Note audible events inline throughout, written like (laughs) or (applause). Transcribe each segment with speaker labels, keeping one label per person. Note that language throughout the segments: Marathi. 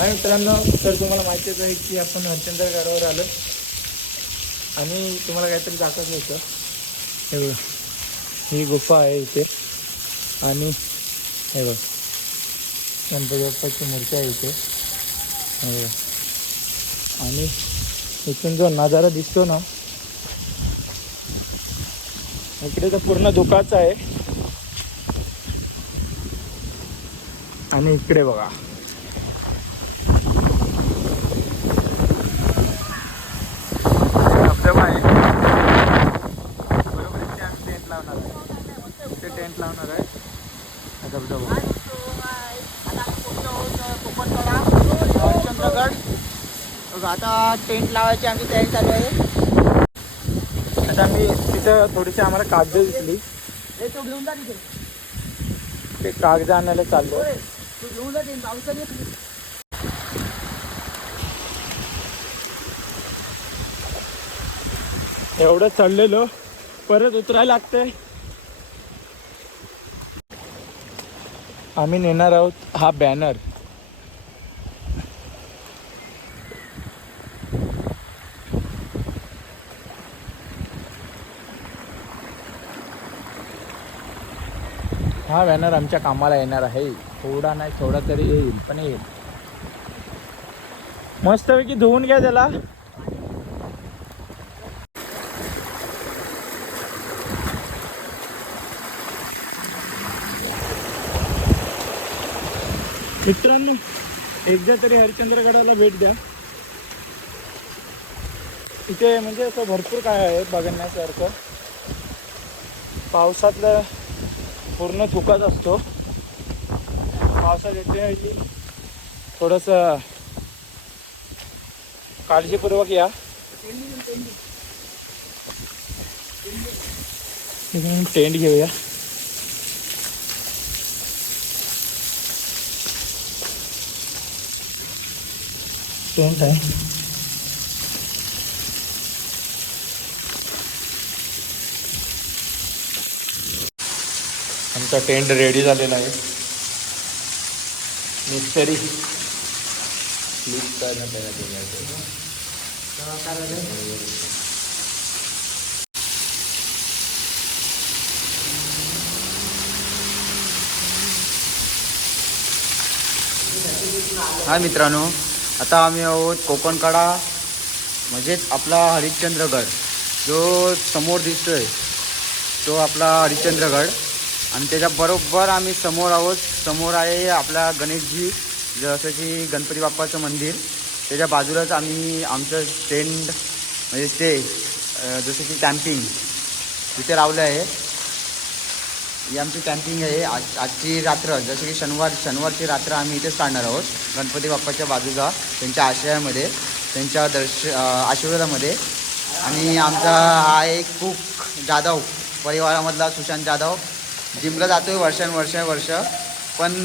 Speaker 1: हाय मित्रांनो तर तुम्हाला माहितीच आहे की आपण हरिश्चंद्र आलो. आणि तुम्हाला काहीतरी दाखवायचं होतं हे बघा. ही गुफा आहे इथे. आणि हे बघ. गणपती बाप्पाची मूर्ती आहे इथे. हे आणि इथून जो नजारा दिसतो ना इकडे तर पूर्ण धुकाच आहे. आणि इकडे बघा धबधबा आहे बरोबर इथे आम्ही टेंट लावणार आहे इथे टेंट लावणार आहे हा धबधबा
Speaker 2: चंद्रगड आता टेंट लावायची आमची तयारी चालू आहे.
Speaker 1: आता मी तिथं थोडीशी आम्हाला कागद दिसली.
Speaker 2: तो घेऊन जा तिथे.
Speaker 1: ते कागद आणायला चाललो.
Speaker 2: तू घेऊन जा टेंट पावसात येत
Speaker 1: एवढं चढलेलो परत उतरायला लागतंय. आम्ही नेणार आहोत हा बॅनर हा बॅनर आमच्या कामाला येणार आहे. थोडा नाही थोडा तरी येईल पण येईल. मस्तपैकी धुवून घ्या त्याला. मित्रांनो एकदा तरी हरिश्चंद्रगडाला भेट द्या. इथे म्हणजे असं भरपूर काय आहे बघण्यासारखं. पावसातलं पूर्ण धुकाच असतो. पावसात येते थोडंसं काळजीपूर्वक या. टेंट घेऊया. टेंट आहे. आमचा टेंट रेडी झालेला आहे. मिस्टरी क्लिक करणं त्याला
Speaker 2: हा मित्रांनो आता आम्ही आहोत कोकणकडा म्हणजेच आपला हरिश्चंद्रगड. जो समोर दिसतोय तो आपला हरिश्चंद्रगड. आणि त्याच्या बरोबर आम्ही समोर आहोत. समोर आहे आपला गणेशजी जसं की गणपती बाप्पाचं मंदिर. त्याच्या बाजूलाच आम्ही आमचं स्टेंड म्हणजे स्टे जसं की कॅम्पिंग तिथे लावलं आहे. ही आमची कॅम्पिंग आहे. आज आजची रात्र जसं की शनिवार शनिवारची रात्र आम्ही इथेच काढणार आहोत. गणपती बाप्पाच्या बाजूला त्यांच्या आश्रयामध्ये त्यांच्या दर्श आशीर्वादामध्ये. आणि आमचा हा एक कुक जाधव परिवारामधला सुशांत जाधव जिमला जातोय वर्षानुवर्ष वर्ष पण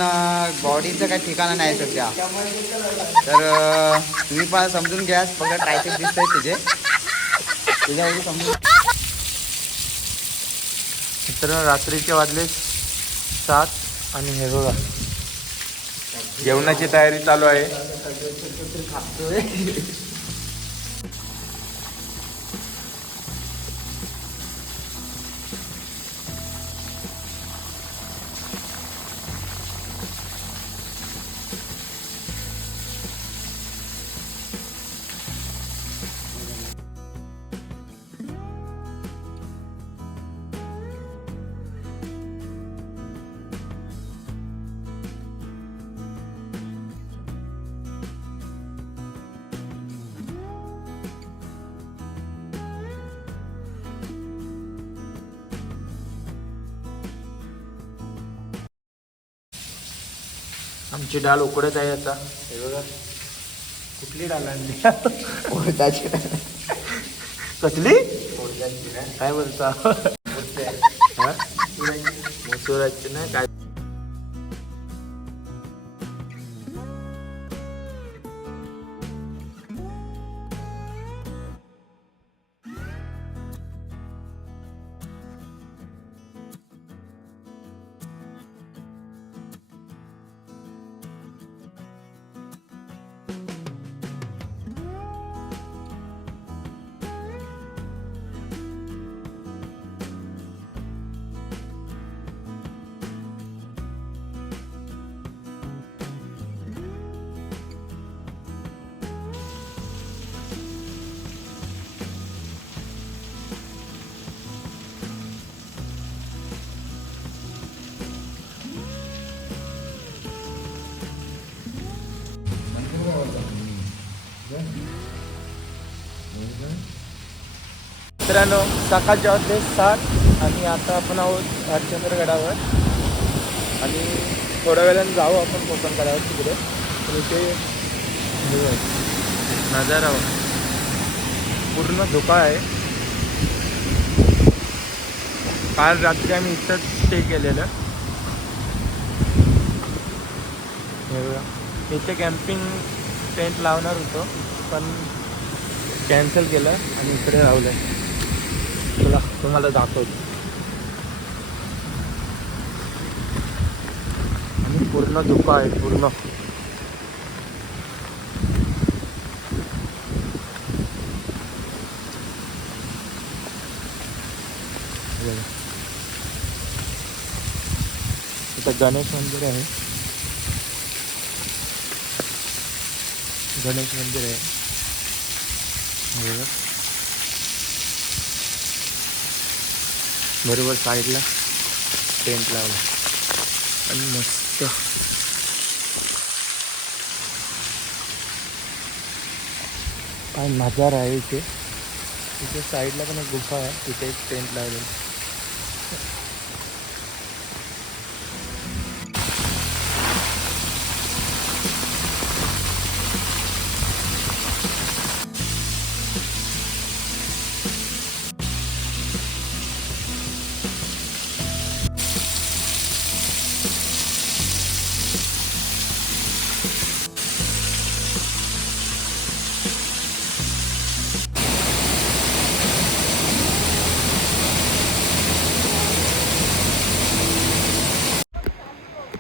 Speaker 2: बॉडीचं काही ठिकाणं नाही सध्या. तर तुम्ही पण समजून घ्या फक्त ट्रायफिक दिसतंय त्याचे त्याच्यावर समजून
Speaker 1: मित्रांनो रात्रीचे वाजले सात आणि हे बघा जेवणाची तयारी चालू आहे. (laughs) आमची डाल उकडत आहे आता. हे बघा. कुठली डाल आणली?
Speaker 2: उडदाची
Speaker 1: कसली? काय बोलता? हा? मसुराची नाही काय? मित्रांनो सकाळच्या वाजले सात आणि आता आपण आहोत हरचंद्रगडावर आणि थोड्या वेळाने जाऊ आपण कोकणकडावर तिकडे. तर इथे नजारा पूर्ण धोका आहे. काल रात्री आम्ही इथंच स्टे केलेलं. इथे कॅम्पिंग टेंट लावणार होतो पण कॅन्सल केलं आणि इकडे लावलं तुला तुम्हाला दाखवतो. आणि पूर्ण धुका आहे पूर्ण. इथं गणेश मंदिर आहे. गणेश मंदिर आहे हे बघा. बरोबर साईडला टेंट लावला. आणि मस्त. काय नजारा आहे इथे. तिथे साईडला पण एक गुफा आहे. तिथे एक टेंट लावलेला.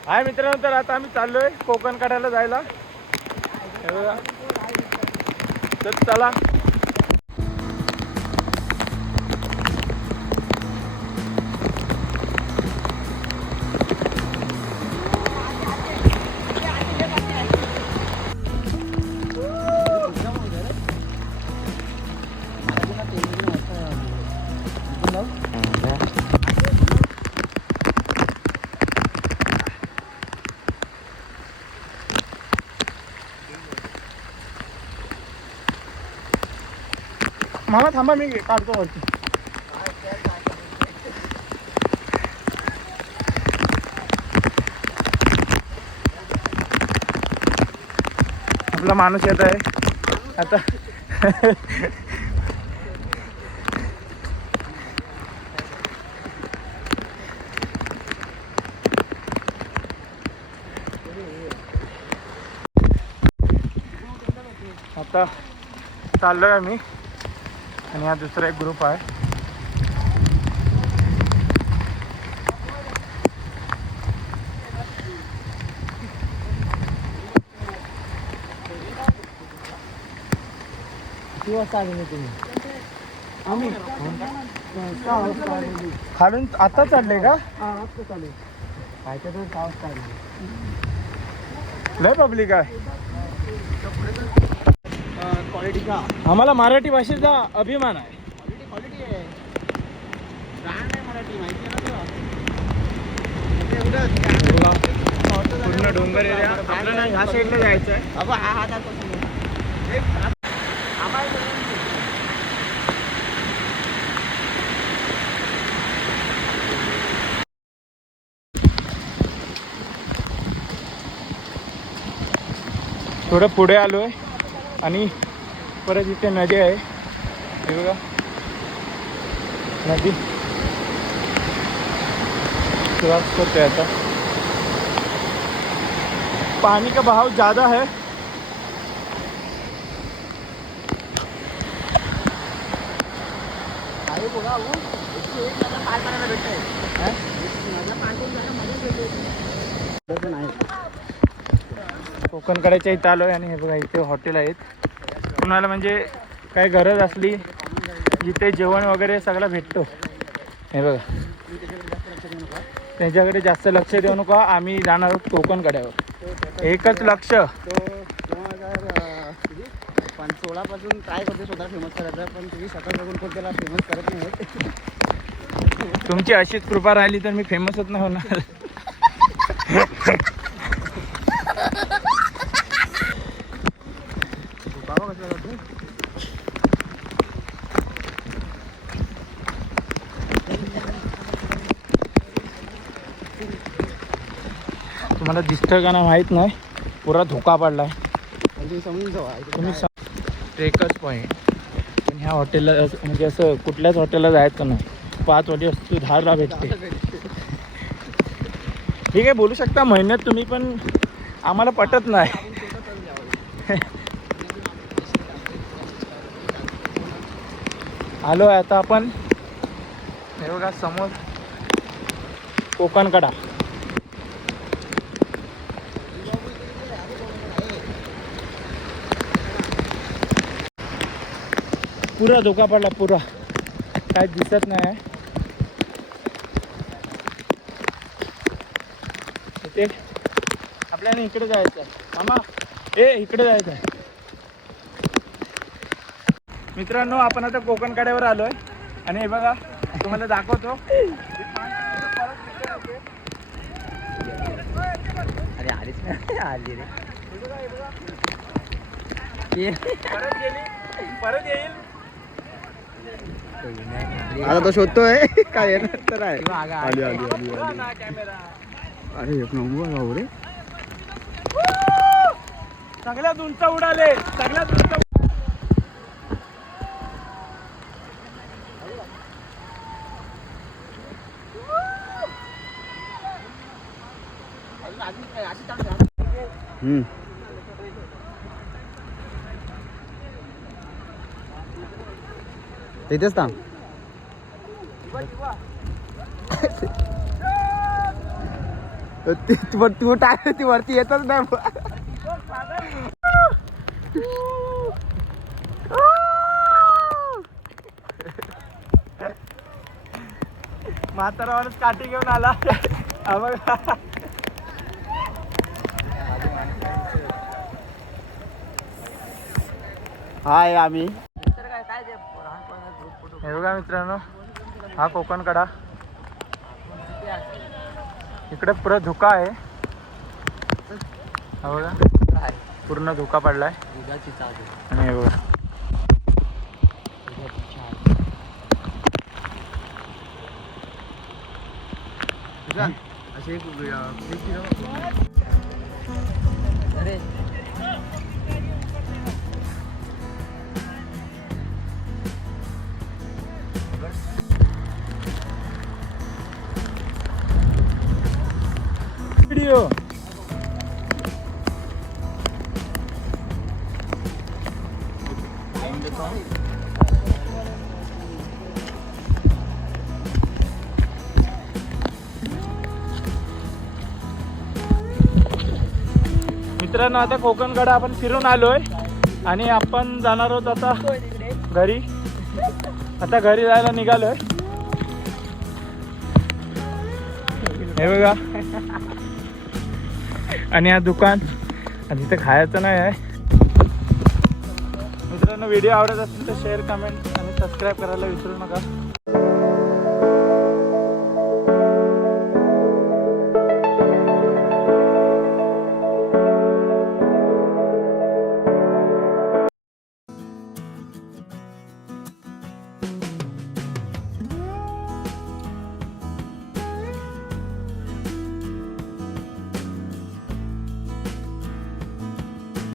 Speaker 1: हाय मित्रांनो तर आता आम्ही चाललोय कोकण काढायला जायला. तर चला. मला थांबा मी काढतो वरती. आपला माणूस येत आहे. आता आता चाललोय आम्ही. आणि हा दुसरा एक ग्रुप आहे.
Speaker 3: किती वाजता आले तुम्ही आम्ही सहा वाजता आलेली
Speaker 1: खालून आता चालले का?
Speaker 3: हा चालेल काय तर सहा वाजता आलेली
Speaker 1: लय पब्लिक आहे.
Speaker 3: क्वालिटी का?
Speaker 1: आम्हाला मराठी भाषेचा अभिमान आहे.
Speaker 3: क्वालिटी क्वालिटी आहे. ब्रँड आहे मराठी माहिती आहे ना तुला?
Speaker 1: पूर्ण डोंगर एरिया. आपल्याला ह्या साईडला जायचं आहे.
Speaker 3: अबा हा हात आता
Speaker 1: थोडं पुढे आलो आहे आणि परत इथे नदी आहे. हे बघा. नदी. क्रॉस करते आता. पानी का बहाव ज़्यादा है?
Speaker 3: हो. हा? पण.
Speaker 1: कोकणकड्याच्या इथं. आलो आहे आणि हे बघा इथे हॉटेल आहेत. कुणाला म्हणजे काय गरज असली जिथे जेवण वगैरे सगळं भेटतो. हे बघा. त्यांच्याकडे जास्त लक्ष देऊ नका आम्ही जाणार आहोत कोकणकड्यावर एकच लक्ष?
Speaker 3: पण सोळापासून ट्राय करते स्वतः फेमस करायचं पण तुम्ही स्वतः बघून कोण त्याला फेमस करत नाही
Speaker 1: तुमची अशीच कृपा राहिली तर मी फेमसच नाही होणार. तुम्हाला दिसतं का नाही माहीत नाही. पुरा धोका पडलाय.
Speaker 2: म्हणजे समजून जावा
Speaker 1: तुम्ही ट्रेकर्स पॉईंट पण ह्या हॉटेलला म्हणजे असं कुठल्याच हॉटेलला जायचं नाही. पाच वाटी वस्तू दहाला भेटते. ठीक आहे बोलू शकता महिन्यात तुम्ही पण आम्हाला पटत नाही. आलो आहे आता आपण. हे बघा समोर कोकणकडा. पुरा धोका पडला पुरा. काय दिसत नाही. ते आपल्याला इकडे जायचं आहे मामा ए इकडे जायचं आहे मित्रांनो आपण आता कोकण कड्यावर आलोय. आणि हे बघा तुम्हाला दाखवतो.
Speaker 2: अरे आलीच आली रे.
Speaker 1: परत गेली. परत येईल.
Speaker 2: आता तो शोधतोय. (laughs) काय येणार तर आहे. आली आली आली आली. अरे एक नंबर भाऊ रे.
Speaker 1: सगळ्यात उंच उडाले. सगळ्यात उंच
Speaker 2: हम्म. तिथेच थांब. ती तू तू टाक ती वरती येतच नाही
Speaker 1: म्हातारा काठी घेऊन आला. हा
Speaker 2: हाय आम्ही.
Speaker 1: हे बघा मित्रांनो हा कोकण कडा. इकडे पुरं धुका आहे. हा बघा. पूर्ण धुका पडलाय. आणि हे बघा.
Speaker 2: असे एक
Speaker 1: मित्रांनो आता कोकणकडे आपण फिरून आलोय आणि आपण जाणार आहोत आता घरी. आता घरी जायला निघालोय. हे बघा. आणि हा दुकान. आणि तिथं खायचं नाही आहे. मित्रांनो व्हिडिओ आवडत असेल तर शेअर कमेंट आणि सबस्क्राईब करायला विसरू नका.